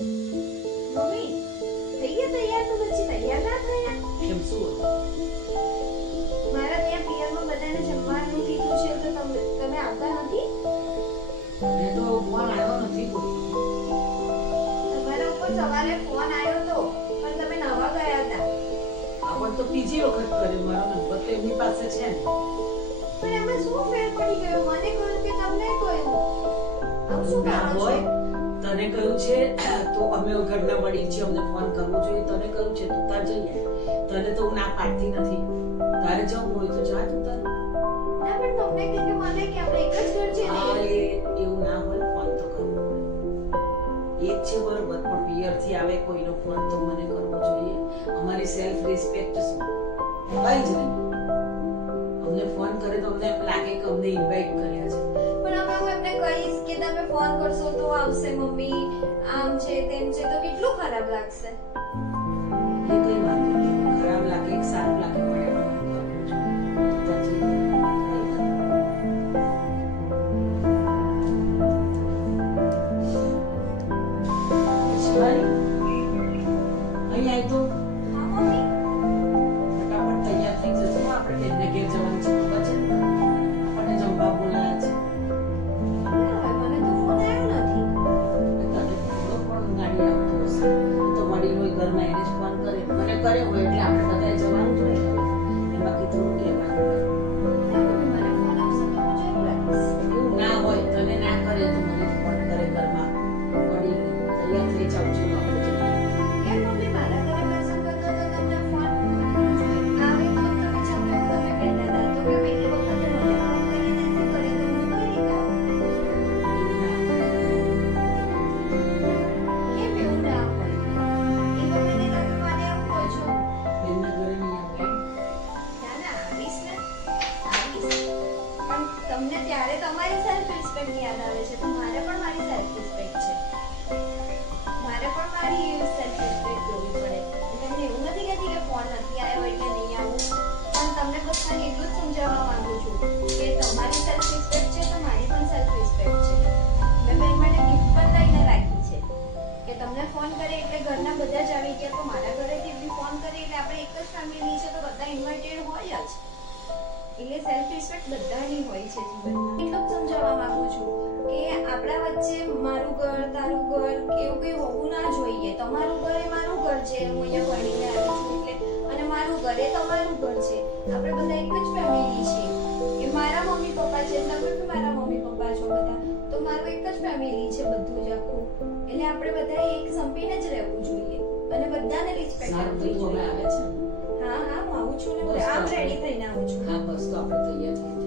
Mummy થઈ ગયા તૈયાર તો પછી તૈયાર ના થયા? કેમ શું હતું? મારા ત્યાં પિયરમાં બધાને જમવાનું કીધું છે તો તમે આવતા નથી? મેં તો ફોન આવ્યો નથી કોઈ. તમારા ઉપર સવારે ફોન આવ્યો તો પણ તમે નવા ગયા હતા. આપણ તો બીજી વખત કર્યો, મારો નંબર તો એમની પાસે છે ને. પણ એમાં શું ફેર પડી ગયો? મને કહ્યું કે તમને કહ્યું. આવું શું ના કરો છો? હોય, તને કહ્યું છે તો અમે ઘરના વડીલ છીએ, અમને ફોન કરવો જોઈએ. તને કહ્યું છે તું તાર જઈ આય. તને તો હું ના પાડતી નથી. તારે જવું હોય તો જા તું તાર. ના પણ તમને કે મને કે આપણે એક જ ઘર છે હા, ને. એવું ના હોય, ફોન તો કરવો પડે. એક છે બરોબર, પણ પિયરથી આવે કોઈનો ફોન તો મને કરવો જોઈએ. અમારી સેલ્ફ રિસ્પેક્ટ શું કઈ જ નહીં. અમને ફોન કરે તો અમને એમ લાગે કે અમને ઇન્વાઇટ કર્યા છે. પણ હવે હું એમને કહીશ કે તમે ફોન કરશો તો આવશે મમ્મી, આમ છે તેમ છે તો કેટલું ખરાબ લાગશે. એ કઈ વાત નહીં. ખરાબ લાગે કે સારું લાગે પણ એમાં કરવું જોઈએ. તો જઈએ. કઈ વાત નહીં. શિવાની, અહીં આય તો. હા મમ્મી. ફટાફટ તૈયાર થઈ જજો. આપણે બેનને ઘેર જવાનું છે, ખબર છે ને? આપણને જમવા બોલાયા છે. ના, મને તો ફોન આવ્યો નથી. તને થોડો પણ ગાડી આવતો હશે. એ તો વડીલ હોય ઘરમાં, એને જ ફોન કરે. મને કરે હોય એટલે આપણે બધાએ જવાનું જોઈએ હવે. એમાં કીધું કહેવાનું હોય. ના મમ્મી, મને ફોન આવશે તો હું જરૂર આવીશ. એવું ના હોય, તને ના કરે તો મને ફોન કરે ઘરમાં. વડીલ તૈયાર થઈ જાવ છો આપણે જઈએ. કેમ મમ્મી, મારા ઘરે પ્રસંગ હતો તો તમને ફોન આવે તો તમે જમે એવું તમે કહેતા હતા તો કે પહેલી વખતે મને ફોન કરીને નથી કર્યો તો હું કઈ રીતે આવું? કેમ એવું ના હોય? એ ગમે તે તમે મને એવું કહો છો. બેનના ઘરે નહીં આવે એમ? ના ના, આવીશ ને, આવીશ. પણ તમને ત્યારે તમારી સેલ્ફ રિસ્પેક્ટ યાદ આવે છે તો મારે પણ મારી સેલ્ફ રિસ્પેક્ટ છે. મારે પણ મારી સેલ્ફ રિસ્પેક્ટ જોવી પડે. હું તમને એવું નથી કહેતી કે ફોન નથી આવ્યો એટલે નહીં આવું, પણ તમને બધાને એટલું જ સમજાવવા માંગુ છું કે તમારી સેલ્ફ રિસ્પેક્ટ છે તો મારી પણ સેલ્ફ રિસ્પેક્ટ છે. મેં બેન માટે ગિફ્ટ પણ લઈને રાખી છે કે તમને ફોન કરે એટલે ઘરના બધા જ આવી ગયા, તો મારા ઘરેથી બી ફોન કરે એટલે આપણે એક જ ફેમિલી છે તો બધા ઇન્વાઇટેડ હોય જ. એટલે સેલ્ફ રિસ્પેક્ટ બધાની હોય છે જીવનમાં. એટલું જ સમજાવવા માંગુ છું કે આપણા વચ્ચે મારું ઘર તારું ઘર એવું કંઈ હોવું ના જોઈએ. તમારું ઘર એ મારું ઘર છે, હું અહીંયા ભણીને આવી છું એટલે, અને મારું ઘર એ તમારું ઘર છે. આપણે બધા એક જ ફેમિલી છીએ. કે મારા મમ્મી પપ્પા છે, તમે બી મારા મમ્મી પપ્પા છો બધા, તો મારું એક જ ફેમિલી છે બધું જ આખું. એટલે આપણે બધા એક સંપીને જ રહેવું જોઈએ અને બધાને રિસ્પેક્ટ સારું આપવી થઈ જોઈએ. આવે છે. હા હા, હું આવું છું ને, બસ તો આમ આપણે- રેડી થઈને આવું છું. હા બસ તો આપણે તૈયાર થઈ